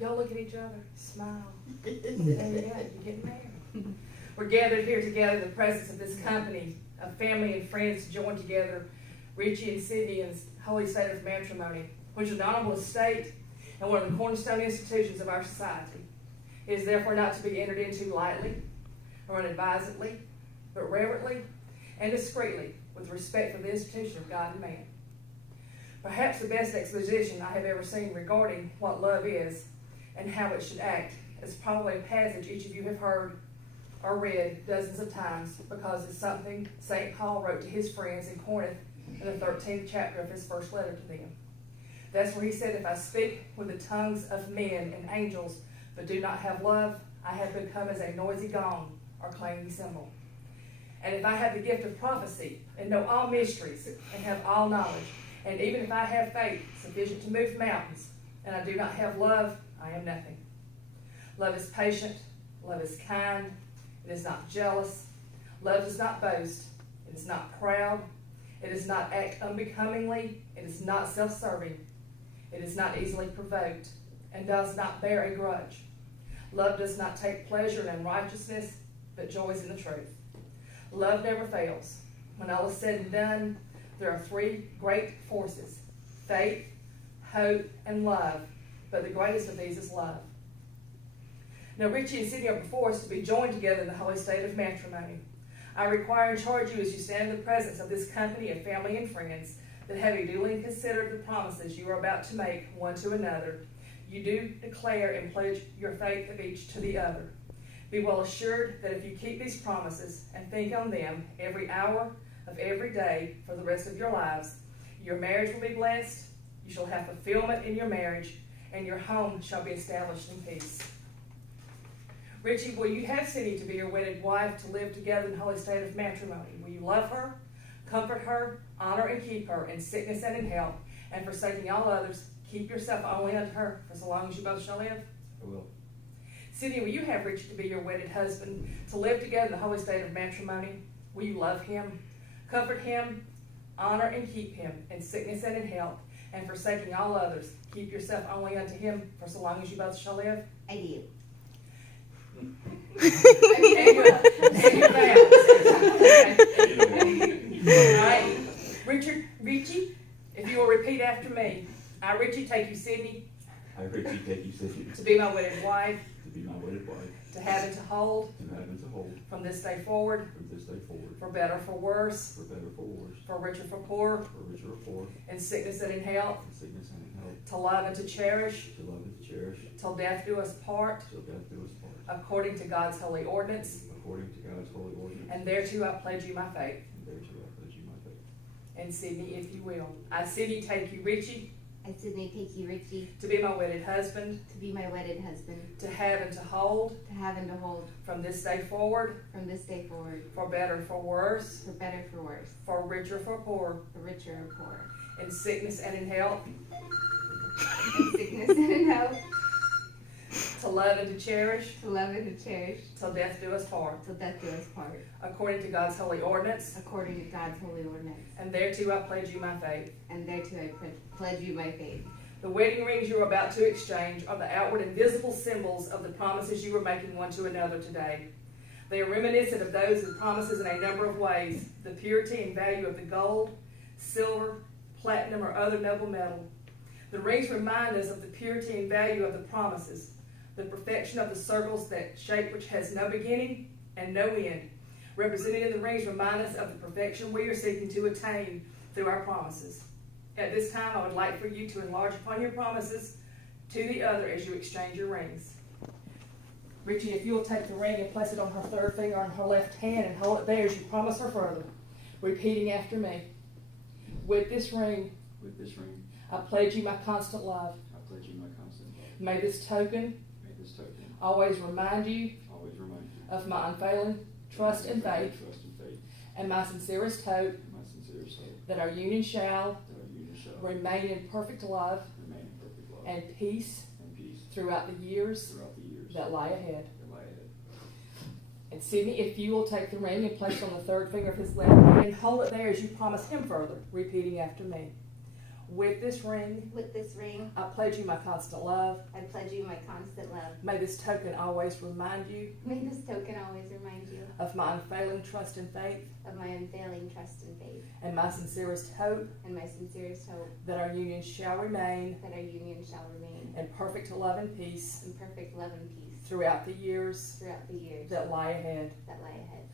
Y'all look at each other, smile. There you go, you're getting married. We're gathered here together in the presence of this company of family and friends to join together Richie and Sydney in this holy state of matrimony, which is an honorable estate and one of the cornerstone institutions of our society. It is therefore not to be entered into lightly or unadvisedly, but reverently and discreetly with respect for the institution of God and man. Perhaps the best exposition I have ever seen regarding what love is and how it should act is probably a passage each of you have heard or read dozens of times, because it's something St. Paul wrote to his friends in Corinth in the 13th chapter of his first letter to them. That's where he said, "If I speak with the tongues of men and angels, but do not have love, I have become as a noisy gong or clanging cymbal. And if I have the gift of prophecy and know all mysteries and have all knowledge, and even if I have faith sufficient to move mountains, and I do not have love, I am nothing. Love is patient, love is kind, it is not jealous, love does not boast, it is not proud, it does not act unbecomingly, it is not self-serving, it is not easily provoked, and does not bear a grudge. Love does not take pleasure in unrighteousness, but joys in the truth. Love never fails. When all is said and done, there are three great forces: faith, hope, and love, but the greatest of these is love." Now, Richie and Sydney are before us to be joined together in the holy state of matrimony. I require and charge you, as you stand in the presence of this company of family and friends, that having duly considered the promises you are about to make one to another, you do declare and pledge your faith of each to the other. Be well assured that if you keep these promises and think on them every hour of every day for the rest of your lives, your marriage will be blessed, you shall have fulfillment in your marriage, and your home shall be established in peace. Richie, will you have Sydney to be your wedded wife, to live together in the holy state of matrimony? Will you love her, comfort her, honor and keep her in sickness and in health, and forsaking all others, keep yourself only unto her for so long as you both shall live? I will. Sydney, will you have Richie to be your wedded husband, to live together in the holy state of matrimony? Will you love him, comfort him, honor and keep him in sickness and in health, and forsaking all others, keep yourself only unto him for so long as you both shall live? I do. Alright, Richie, if you will repeat after me. I, Richie, take you, Sydney, I, Richie, take you, Sydney, to be my wedded wife, to be my wedded wife, to have and to hold, to have and to hold, from this day forward, from this day forward, for better, for worse, for better, for worse, for richer, for poor, for richer or poor, in sickness and in health, in sickness and in health, to love and to cherish, to love and to cherish, till death do us part, till death do us part, according to God's holy ordinance, according to God's holy ordinance, and thereto I pledge you my faith. and thereto I pledge you my faith. And Sydney, if you will. I, Sydney, take you, Richie, I, Sydney, take you, Richie, to be my wedded husband, to be my wedded husband, to have and to hold, to have and to hold, from this day forward, from this day forward, for better, for worse, for better, for worse, for richer, for poor, for richer or poor, in sickness and in health, in sickness and in health, to love and to cherish, to love and to cherish, till death do us part, till death do us part, according to God's holy ordinance, according to God's holy ordinance, and thereto I pledge you my faith. and thereto I pledge you my faith. The wedding rings you are about to exchange are the outward and visible symbols of the promises you are making one to another today. They are reminiscent of those with promises in a number of ways: the purity and value of the gold, silver, platinum, or other noble metal. The rings remind us of the purity and value of the promises, the perfection of the circles that shape which has no beginning and no end. Represented in the rings remind us of the perfection we are seeking to attain through our promises. At this time, I would like for you to enlarge upon your promises to the other as you exchange your rings. Richie, if you'll take the ring and place it on her third finger on her left hand and hold it there as you promise her further, repeating after me. With this ring, I pledge you my constant love. I pledge you my constant love. May this token May this token always remind you always remind you of my unfailing trust and faith, and my sincerest hope and my sincerest hope that our union shall that our union shall remain in perfect love remain in perfect love and peace and peace throughout the years throughout the years that lie ahead. that lie ahead. And Sydney, if you will take the ring and place it on the third finger of his left hand and hold it there as you promise him further, repeating after me. With this ring, With this ring, I pledge you my constant love. I pledge you my constant love. May this token always remind you May this token always remind you of my unfailing trust and faith, of my unfailing trust and faith, and my sincerest hope and my sincerest hope that our union shall remain that our union shall remain in perfect love and peace in perfect love and peace throughout the years throughout the years that lie ahead. that lie ahead.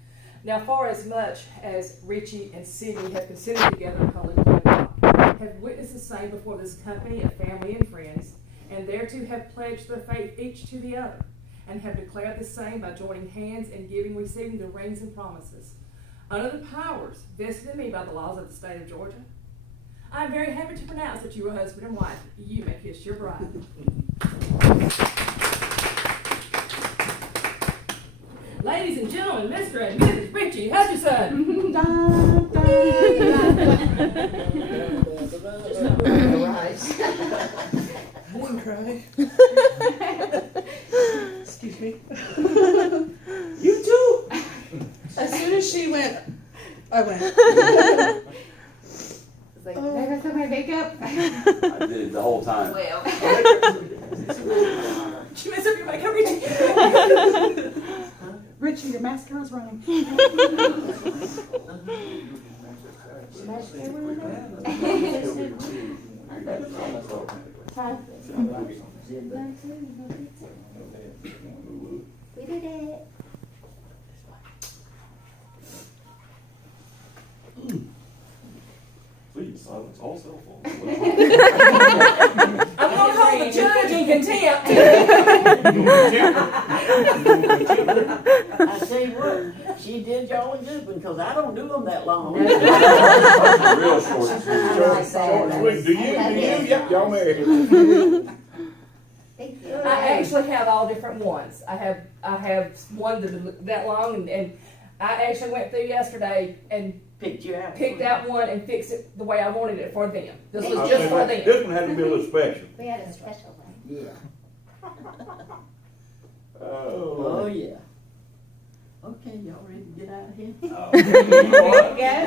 Now, for as much as Richie and Sydney have considered together in Holy Covenant, have witnessed the same before this company of family and friends, and thereto have pledged their faith each to the other, and have declared the same by joining hands and receiving the rings and promises. Under the powers vested in me by the laws of the state of Georgia, I am very happy to pronounce that you are husband and wife. You may kiss your bride. Ladies and gentlemen, Mr. and Mrs. Richie Hutchison. I didn't cry. Excuse me. You too. As soon as she went, I went. It's like, there goes my makeup. I did it the whole time. Well. She messed up your makeup, Richie. Richie, your mascara's running. We did it. Please silence all cell phones. I'm gonna call the judge in contempt. I tell you what, she did y'all a good one, cause I don't do them that long. Real short. Short and sweet. Do you? Yep, y'all married. Thank you. I actually have all different ones. I have one that long, and I actually went through yesterday and Picked you out. picked out one and fixed it the way I wanted it for them. This was I just think for them. this one had to be a little special. We had a special one. Yeah. Oh. Oh, yeah. Okay, y'all ready to get out of here? You know what? Yeah.